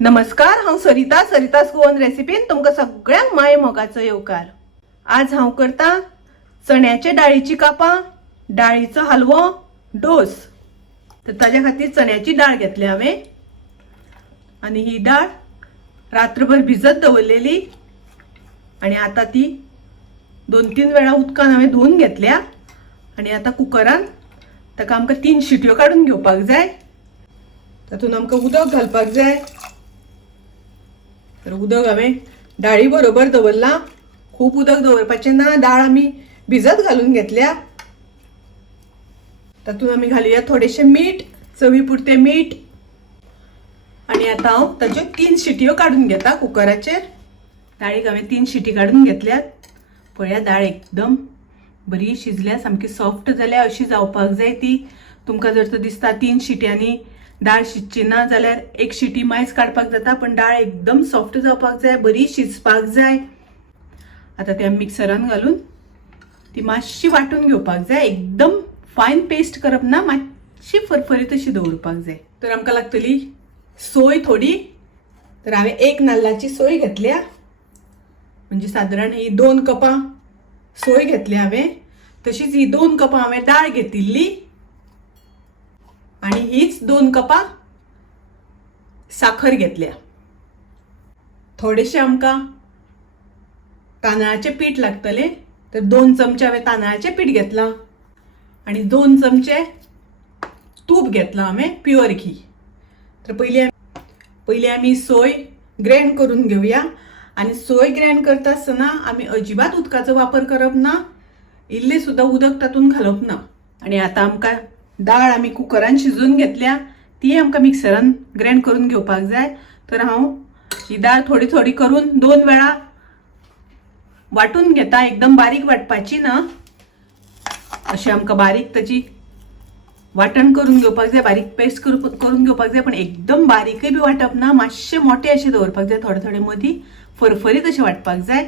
नमस्कार, हांव सरितास गोवन रेसिपीन तुमकां सगळ्यांक माये मोगाचो येवकार। आज हांव करता चण्याचे डाळीची कापां, डाळीचो हलवो, डोस। तर ताज्या खातीर चण्याची डाळ घेतली हांवें आनी ही डाळ रात्रभर भिजत दवरलेली आनी आता ती 2-3 वेळा उदकान हांवें धुवन घेतल्या आनी आता कुकरान ताका आमकां 3 शिट्यो काडून घेवपाक जाय। तातूंत आमकां उदक घालपाक जाय। तर उदक हांवें डाळी बरोबर दवरला, खूब उदक दवरपाचें ना। डाळ आमी भिजत घालून घेतल्या। तातूंत आमी घालुया थोडेशें मीठ, चवी पुरतें मीठ आनी आतां हांव ताच्यो 3 शिट्यो काडून घेता कुकराचेर। डाळीक हांवें 3 शिटी काडून घेतल्यात। पळया डाळ एकदम बरी शिजल्या, सामकी सॉफ्ट जाल्या, अशी जावपाक जाय ती। तुमकां जर तर दिसता 3 शिट्यांनी डाळ शिजची ना जाल्यार 1 शिटी मायज काडपाक जाता, पण डाळ एकदम सॉफ्ट जावपाक जाय, बरी शिजपाक जाय। आता त्या मिक्सरान घालून ती मातशी वाटून घेवपाक जाय। एकदम फायन पेस्ट करप ना, मातशी फरफरीत अशी दवरपाक जाय। तर आमकां लागतली सोय थोडी। तर हांवें 1 नाल्लाची सोय घेतल्या, म्हणजे साधारण ही 2 कपां सोय घेतली हांवें। तशीच ही 2 कपां हांवें डाळ घेतिल्ली आणि हीच 2 कपां साखर घेतल्या। थोडेशे आमकां तांदळाचे पीठ लागतले, तर 2 चमचे हांवें तांदळाचे पीठ घेतलां आणि 2 चमचे तूप घेतलां हांवें, प्युअर घी। तर पयली आमी सोय ग्राइंड करून घेवया। आणि सोय ग्राइंड करता आसतना आमी अजिबात उदकाचो वापर करप ना, इल्ले सुद्धा उदक तातूंत घालप ना। आणि आता आमकां डाळ आमी कुकरान शिजून घेतल्या, ती आमकां मिक्सरान ग्राइंड करून घेवपाक जाय। तर हांव ही डाळ थोडी थोडी करून 2 वेळा वाटून घेता। एकदम बारीक वाटपाची ना, अशी आमकां बारीक ताची वाटण करून घेवपाक जाय, बारीक पेस्ट करून घेवपाक जाय। पण एकदम बारीकय बी वाटप ना, मातशे मोठे अशे दवरपाक जाय, थोडे थोडे मदीं फरफरीत अशे वाटपाक जाय।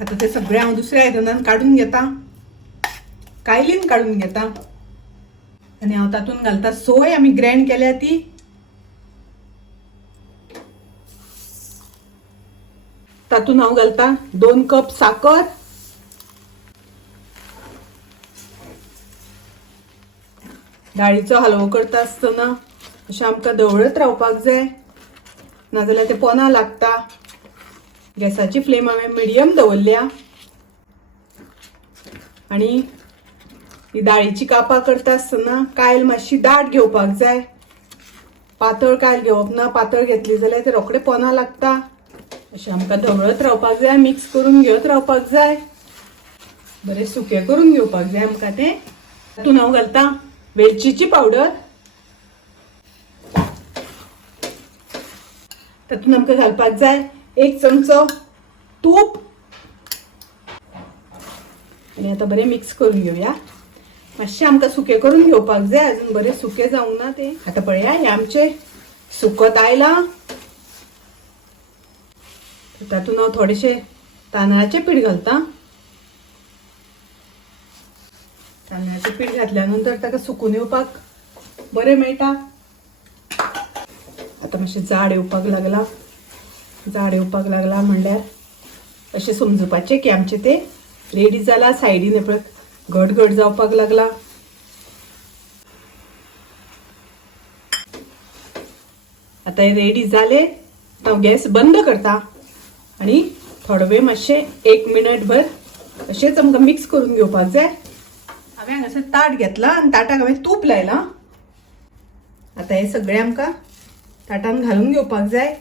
आता ते सगळे हांव दुसऱ्या आयदनान काडून घेता, कायलीन काडून घेता आनी हांव तातूंत घालता सोय आमी ग्राइंड केल्या ती। तातूंत हांव घालता 2 कप साखर, डाळीचो हलवो करता आसतना अशें आमकां दवरत रावपाक जाय, नाजाल्यार ते पोना लागता। गॅसाची फ्लेम हांवें मिडियम दवरल्या आनी ही डाळीची कापां करता आसतना कायल मातशी दाट घेवपाक जाय, पातळ कायल घेवप ना। पातळ घेतली जाल्यार ते रोखडे पोना लागता। अशें आमकां ढवळत रावपाक जाय, मिक्स करून घेवत रावपाक जाय, बरें सुकें करून घेवपाक जाय आमकां ते। तातूंत हांव घालता वेलचीची पावडर। तातूंत आमकां घालपाक जाय 1 चमचो तूप आनी आता बरें मिक्स करून घेवया। मातशें आमकां सुकें करून घेवपाक जाय, अजून बरें सुकें जावंक ना ते। आता पळया हें आमचें सुकत आयलां। तातूंत हांव थोडेशें तांदळाचें पीठ घालता। तांदळाचें पीठ घातल्या नंतर ताका सुकून येवपाक बरें मेळटा। आता मातशें जाड येवपाक लागला म्हणल्यार अशें समजुपाचें की आमचें तें रेडी जाला। सायडीन पळय घट जावपाक लागला। आता हे रेडी जाले, हांव गॅस बंद करता आनी थोडो वेळ मातशें 1 मिनट भर अशेंच आमकां मिक्स करून घेवपाक जाय। हांवें हांगासर ताट घेतला आनी ताटाक हांवें तूप लायलां। आता हे सगळें आमकां ताटान घालून घेवपाक जाय।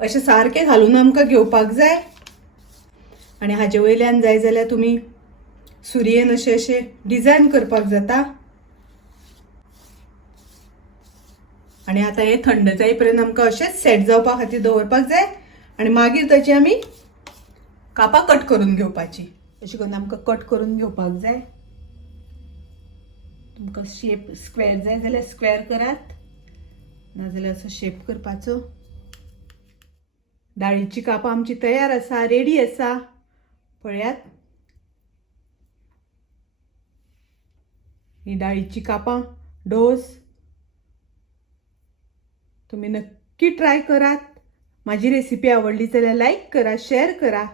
अशें सारकें घालून आमकां घेवपाक जाय। आनी हाचे वयल्यान जाय जाल्यार तुमी सुरयेन अशें डिझायन करपाक जाता। आनी आता हे थंड जाय पर्यंत आमकां अशेंच सेट जावपा खातीर दवरपाक जाय आनी मागीर ताची आमी कापां कट करून घेवपाची। अशें करून आमकां कट करून घेवपाक जाय। तुमकां शेप स्क्वेअर जाय जाल्यार स्क्वेअर करात, नाजाल्यार असो शेप करपाचो. दाळीची कापां आमची तयार आसा, रेडी आसा. पळयात, ही दाळीची कापां, डोस. तुम्ही नक्की ट्राय करात. माझी रेसिपी आवडली जाल्यार लाईक करा, शेअर करा.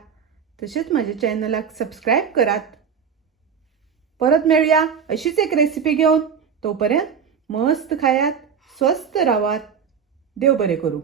तसेच माझ्या चॅनलाक सबस्क्राईब करात. परत मिळूया अशीच एक रेसिपी घेऊन. तोपर्यंत मस्त खायात, स्वस्त राहात. देव बरे करू.